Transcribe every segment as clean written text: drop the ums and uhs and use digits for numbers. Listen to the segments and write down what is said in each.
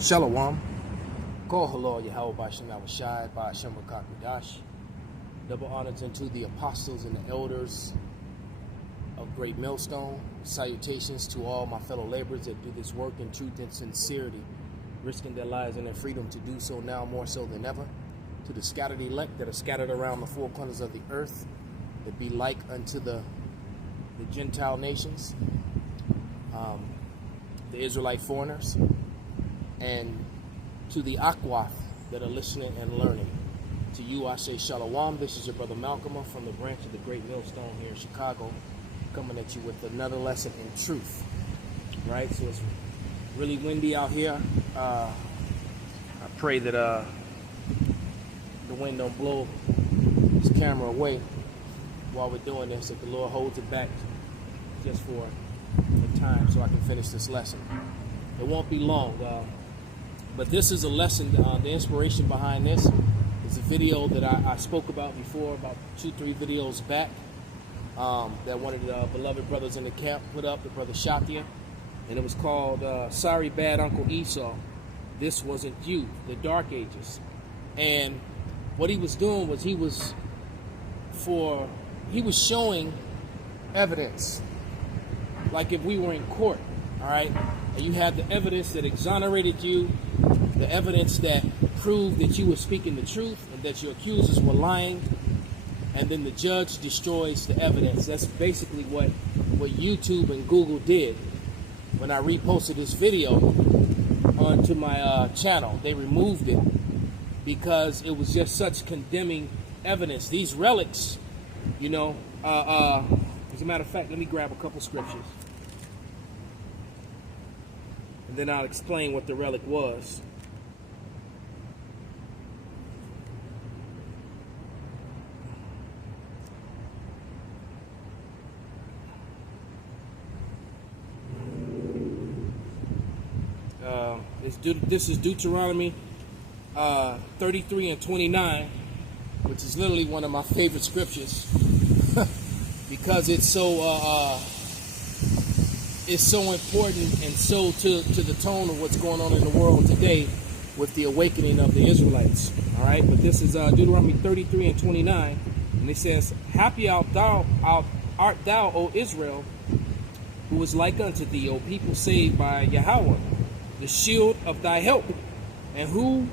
SHALAWAM TO BAHASHAM Double honors unto the apostles and the elders of Great Millstone. Salutations to all my fellow laborers that do this work in truth and sincerity, risking their lives and their freedom to do so now more so than ever. To the scattered elect that are scattered around the four corners of the earth, that be like unto the Gentile nations, the Israelite foreigners, and to the ahchyam that are listening and learning. To you I say Shalawam. This is your brother MALCHAAMAH from the branch of the Great Millstone here in Chicago, coming at you with another lesson in truth. Right, so it's really windy out here. I pray that the wind don't blow this camera away while we're doing this. If the Lord holds it back just for the time so I can finish this lesson. It won't be long, but this is a lesson. The inspiration behind this is a video that I spoke about before, about 2-3 videos back, that one of the beloved brothers in the camp put up, the brother Shatia, and it was called Sorry Bad Uncle Esau, This Wasn't You, the Dark Ages. And what he was doing was he was showing evidence, like if we were in court, all right, and you have the evidence that exonerated you, the evidence that proved that you were speaking the truth and that your accusers were lying, and then the judge destroys the evidence. That's basically what YouTube and Google did when I reposted this video onto my channel. They removed it because it was just such condemning evidence. These relics, you know, as a matter of fact, let me grab a couple scriptures, and then I'll explain what the relic was. This is Deuteronomy 33 and 29, which is literally one of my favorite scriptures because it's so important and so to the tone of what's going on in the world today with the awakening of the Israelites. All right, but this is Deuteronomy 33 and 29, and it says, "Happy art thou, O Israel, who is like unto thee, O people saved by Yahawah, the shield of thy help, and who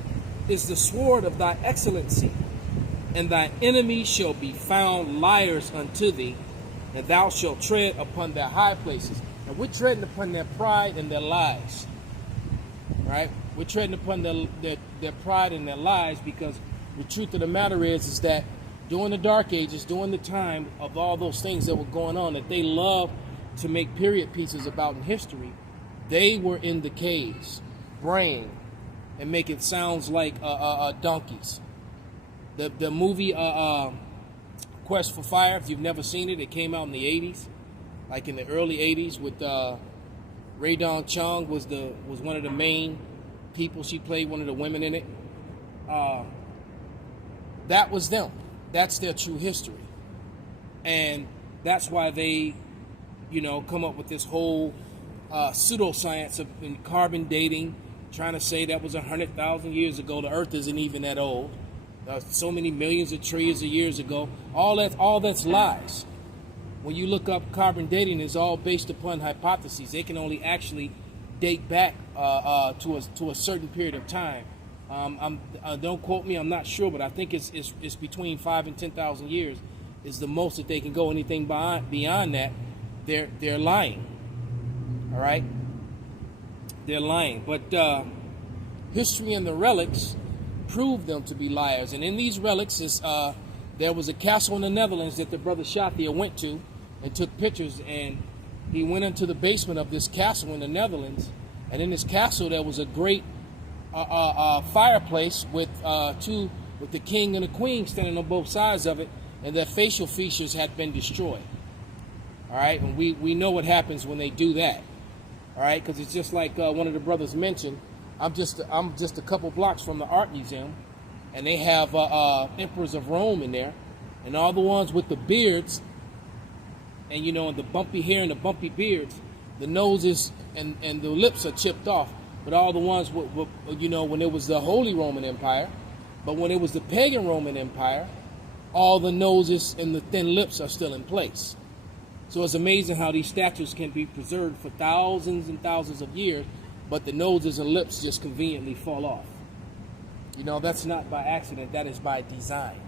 is the sword of thy excellency. And thy enemies shall be found liars unto thee, and thou shalt tread upon their high places." And we're treading upon their pride and their lies, right? We're treading upon their pride and their lies, because the truth of the matter is that during the dark ages, during the time of all those things that were going on, that they love to make period pieces about in history, they were in the caves, braying and making sounds like donkeys. The movie Quest for Fire, if you've never seen it, it came out in the 80s, like in the early 80s, with Ray Dong Chung was one of the main people. She played one of the women in it. That was them. That's their true history. And that's why they, you know, come up with this whole pseudoscience of carbon dating, trying to say that was 100,000 years ago. The earth isn't even that old. So many millions of trillions of years ago. All that's lies. When you look up carbon dating, it's all based upon hypotheses. They can only actually date back to a certain period of time. Don't quote me, I'm not sure, but I think it's between 5,000 and 10,000 years is the most that they can go. Anything beyond that, they're lying. All right, they're lying. But history and the relics prove them to be liars. And in these relics is there was a castle in the Netherlands that the brother Shatia went to and took pictures, and he went into the basement of this castle in the Netherlands, and in this castle there was a great fireplace with the king and the queen standing on both sides of it, and their facial features had been destroyed. All right, and we know what happens when they do that. All right, because it's just like one of the brothers mentioned. I'm just a couple blocks from the art museum, and they have emperors of Rome in there, and all the ones with the beards, and you know, and the bumpy hair and the bumpy beards, the noses and the lips are chipped off. but all the ones, you know, when it was the Holy Roman Empire. But when it was the pagan Roman Empire, all the noses and the thin lips are still in place. So it's amazing how these statues can be preserved for thousands and thousands of years, but the noses and lips just conveniently fall off. You know, that's not by accident, that is by design.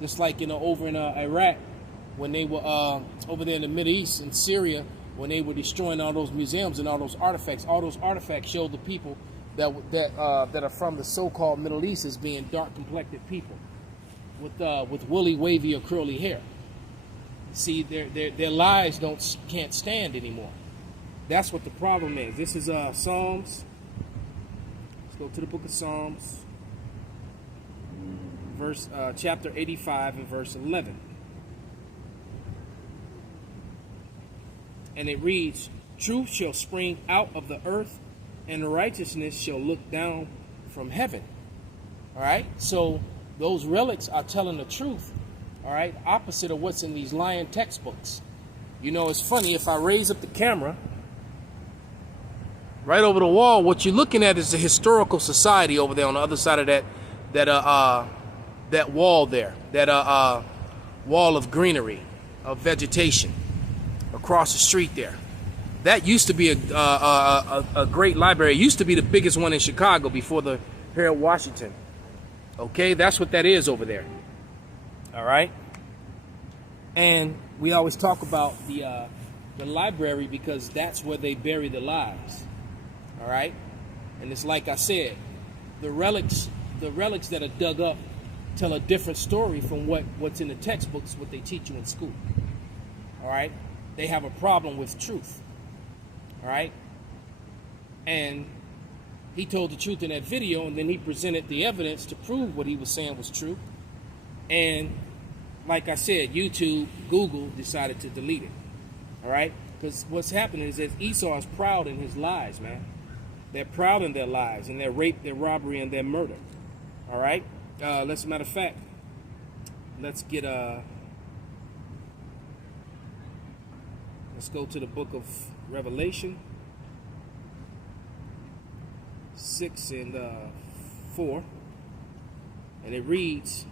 Just like, you know, over in Iraq, when they were over there in the Middle East, in Syria, when they were destroying all those museums and all those artifacts showed the people that are from the so-called Middle East as being dark-complected people with woolly, wavy, or curly hair. See, their lives can't stand anymore. That's what the problem is. This is Psalms. Let's go to the book of Psalms, chapter 85 and verse 11. And it reads, "Truth shall spring out of the earth, and righteousness shall look down from heaven." All right? So those relics are telling the truth, all right, opposite of what's in these lying textbooks. You know, it's funny, if I raise up the camera, right over the wall, what you're looking at is the historical society over there on the other side of that wall there, that wall of greenery, of vegetation across the street there. That used to be a great library. It used to be the biggest one in Chicago before the Harold Washington. Okay, that's what that is over there. All right, and we always talk about the library because that's where they bury the lives. All right, and it's like I said, the relics that are dug up tell a different story from what's in the textbooks, what they teach you in school. All right, they have a problem with truth. All right, and he told the truth in that video, and then he presented the evidence to prove what he was saying was true. And like I said, YouTube, Google decided to delete it. All right, because what's happening is that Esau is proud in his lies, man. They're proud in their lies, and their rape, their robbery, and their murder. All right, as a matter of fact, let's go to the book of Revelation 6 and 4, and it reads,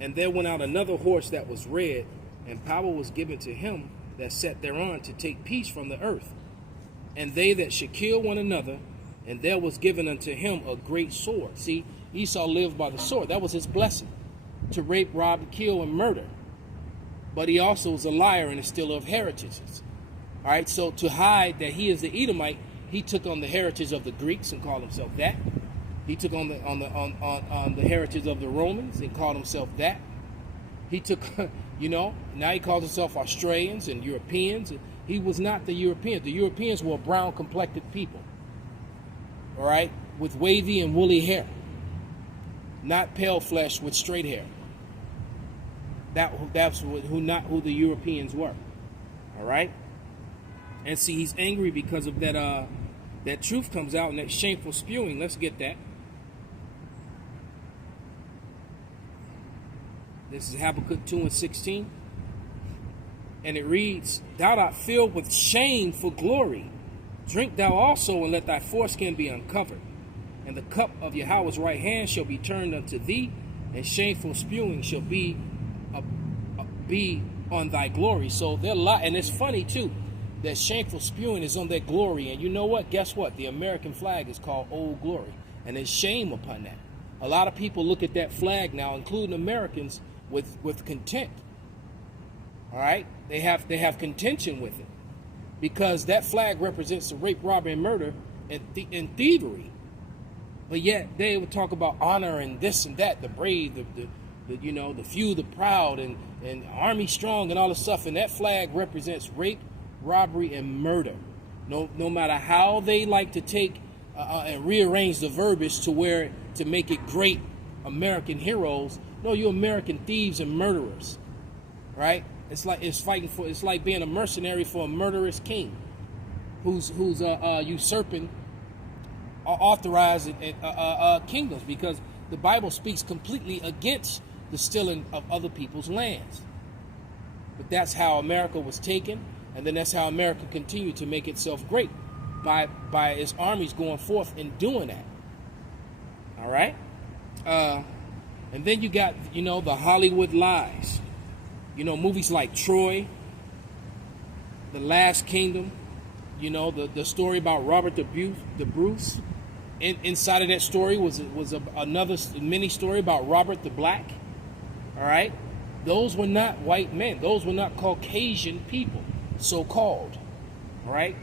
"And there went out another horse that was red, and power was given to him that sat thereon to take peace from the earth, and they that should kill one another, and there was given unto him a great sword." See, Esau lived by the sword. That was his blessing, to rape, rob, kill, and murder. But he also was a liar and is still of heritages. All right, so to hide that he is the Edomite, he took on the heritage of the Greeks and called himself that. He took on the heritage of the Romans and called himself that. He took, you know, now he calls himself Australians and Europeans. He was not the Europeans. The Europeans were brown-complected people, all right, with wavy and woolly hair, not pale flesh with straight hair. That's not who the Europeans were, all right. And see, he's angry because of that. That truth comes out and that shameful spewing. Let's get that. This is Habakkuk 2 and 16. And it reads, "Thou art filled with shame for glory. Drink thou also, and let thy foreskin be uncovered. And the cup of Yahweh's right hand shall be turned unto thee, and shameful spewing shall be on thy glory." So they're lying. And it's funny, too, that shameful spewing is on their glory. And you know what? Guess what? The American flag is called Old Glory. And there's shame upon that. A lot of people look at that flag now, including Americans, with contempt. All right? They have contention with it. Because that flag represents the rape, robbery, and murder and thievery. But yet they would talk about honor and this and that, the brave, the few, the proud, and army strong and all this stuff. And that flag represents rape, robbery, and murder. No matter how they like to take and rearrange the verbiage to make it great American heroes. No, you're American thieves and murderers, right? It's like being a mercenary for a murderous king, who's usurping authorized kingdoms, because the Bible speaks completely against the stealing of other people's lands. But that's how America was taken. And then that's how America continued to make itself great, by its armies going forth and doing that. All right. And then you got, the Hollywood lies. Movies like Troy, The Last Kingdom, the story about Robert the Bruce. Inside of that story was another mini story about Robert the Black. All right. Those were not white men. Those were not Caucasian people, so-called. All right.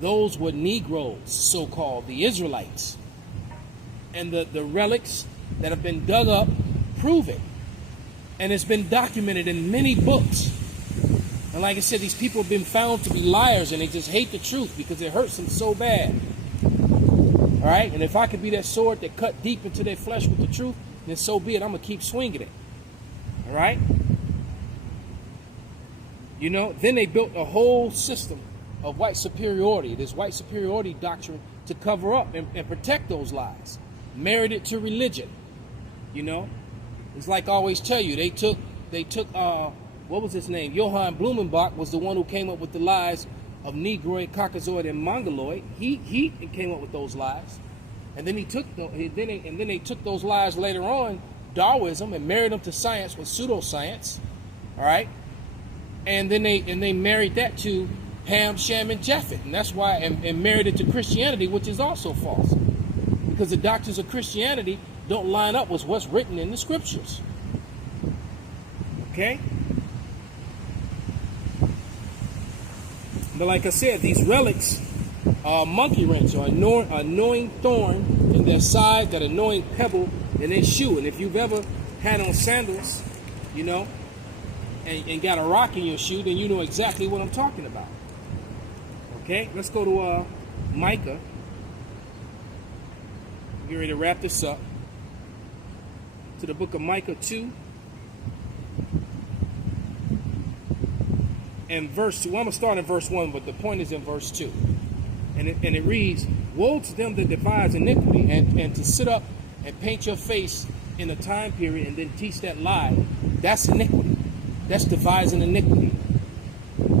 Those were Negroes, so-called, the Israelites. And the relics that have been dug up prove it. And it's been documented in many books. And like I said, these people have been found to be liars, and they just hate the truth because it hurts them so bad. All right? And if I could be that sword that cut deep into their flesh with the truth, then so be it. I'm going to keep swinging it. All right? Then they built a whole system of white superiority, this white superiority doctrine, to cover up and protect those lies. Married it to religion. It's like I always tell you, they took what was his name? Johann Blumenbach was the one who came up with the lies of Negroid, Caucasoid, and Mongoloid. He came up with those lies, and then they took those lies later on, Darwinism, and married them to science with pseudoscience. All right, and then they married that to Ham, Shem, and Japhet, and that's why and married it to Christianity, which is also false, because the doctrines of Christianity don't line up with what's written in the scriptures. Okay? But like I said, these relics are monkey wrench, or annoying thorn in their side, that annoying pebble in their shoe. And if you've ever had on sandals, and got a rock in your shoe, then you know exactly what I'm talking about. Okay? Let's go to Micah. Get ready to wrap this up. To the book of Micah 2 and verse 2. Well, I'm going to start in verse 1, but the point is in verse 2. And it reads, "Woe to them that devise iniquity, and to sit up and paint your face in a time period and then teach that lie. That's iniquity. That's devising iniquity.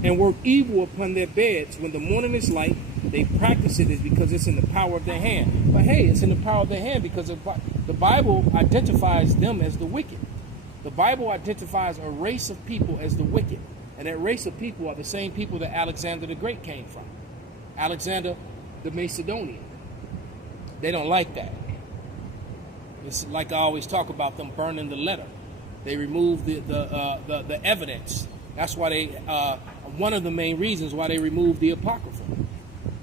And work evil upon their beds when the morning is light. They practice it is because it's in the power of their hand." But hey, it's in the power of their hand because the Bible identifies them as the wicked. The Bible identifies a race of people as the wicked. And that race of people are the same people that Alexander the Great came from. Alexander the Macedonian. They don't like that. It's like I always talk about them burning the letter. They removed the evidence. That's why they, one of the main reasons why they removed the Apocrypha.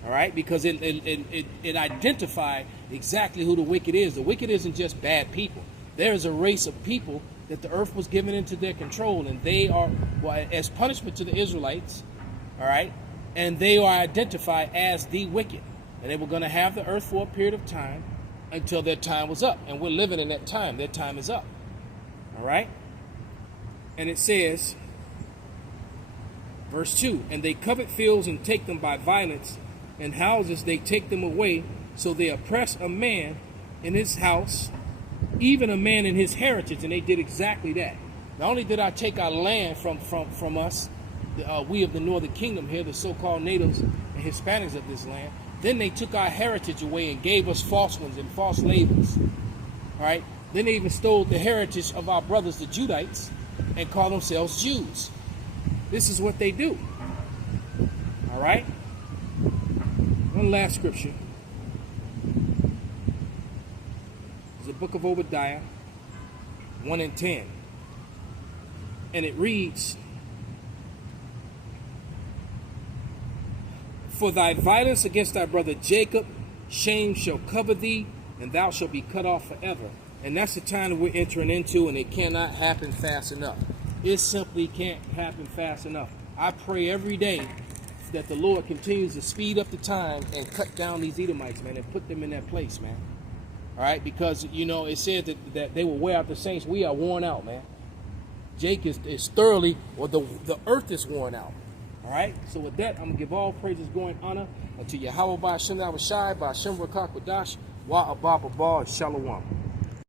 All right, because it identified exactly who the wicked is. The wicked isn't just bad people. There is a race of people that the earth was given into their control, and they are, well, as punishment to the Israelites, all right, and they are identified as the wicked. And they were going to have the earth for a period of time until their time was up. And we're living in that time. Their time is up. All right? And it says, verse 2, "And they covet fields and take them by violence, and houses they take them away, so they oppress a man in his house, even a man in his heritage." And they did exactly that. Not only did I take our land from us, we of the northern kingdom here, the so-called natives and Hispanics of this land, then they took our heritage away and gave us false ones and false labels. All right? Then they even stole the heritage of our brothers, the Judites, and called themselves Jews. This is what they do. All right? One last scripture. It's the book of Obadiah, 1 and 10. And it reads, "For thy violence against thy brother Jacob, shame shall cover thee, and thou shalt be cut off forever." And that's the time that we're entering into, and it cannot happen fast enough. It simply can't happen fast enough. I pray every day that the Lord continues to speed up the time and cut down these Edomites, man, and put them in that place, man. All right? Because, it said that they will wear out the saints. We are worn out, man. Jake is thoroughly, or the earth is worn out. All right? So with that, I'm going to give all praises, glory, and honor unto YAHAWAH, BAHASHAM, YAHAWASHI, BAHASHAM, RAKAKWADASH, WA ABAB ABA, SHALAWAM.